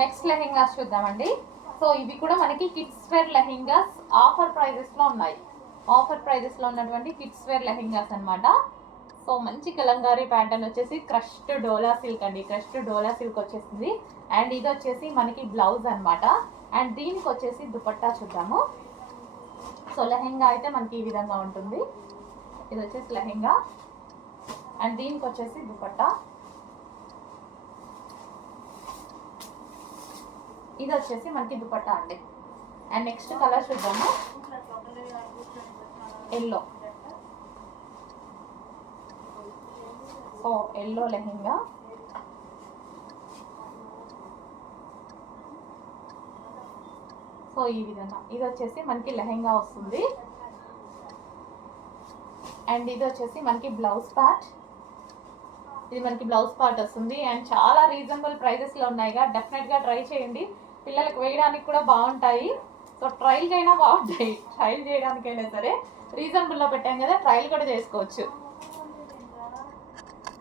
Next lehengas చూద్దామండి. So ఇవి కూడా మనకి కిడ్స్ వేర్ లెహెంగాస్ ఆఫర్ ప్రైజెస్లో ఉన్నాయి. ఆఫర్ ప్రైజెస్లో ఉన్నటువంటి కిడ్స్ వేర్ లెహెంగాస్ అనమాట. సో మంచి కలంకారీ ప్యాటర్న్ వచ్చేసి క్రష్డ్ డోలా సిల్క్ అండి. క్రష్డ్ డోలా సిల్క్ వచ్చేసింది. అండ్ ఇది వచ్చేసి మనకి బ్లౌజ్ అనమాట. అండ్ దీనికి వచ్చేసి దుపట్టా చూద్దాము. సో లెహెంగా అయితే మనకి ఈ విధంగా ఉంటుంది. ఇది వచ్చేసి లెహెంగా అండ్ దీనికి వచ్చేసి దుపట్టా. ఇది వచ్చేసి మనకి దుపట్టా అండి. అండ్ నెక్స్ట్ కలర్ చూద్దాము. Yellow. So yellow lehenga. So ఈ విధంగా ఇది వచ్చేసి మనకి లెహెంగా వస్తుంది. అండ్ ఇది వచ్చేసి మనకి బ్లౌజ్ పార్ట్. ఇది మనకి బ్లౌజ్ పార్ట్ వస్తుంది. అండ్ చాలా రీజనబుల్ ప్రైజెస్లో ఉన్నాయిగా, డెఫినెట్గా ట్రై చేయండి. పిల్లలకు వేయడానికి కూడా బాగుంటాయి. సో ట్రైల్కి అయినా బాగుంటాయి, ట్రైల్ చేయడానికైనా సరే రీజనబుల్లో పెట్టాం కదా, ట్రైల్ కూడా చేసుకోవచ్చు.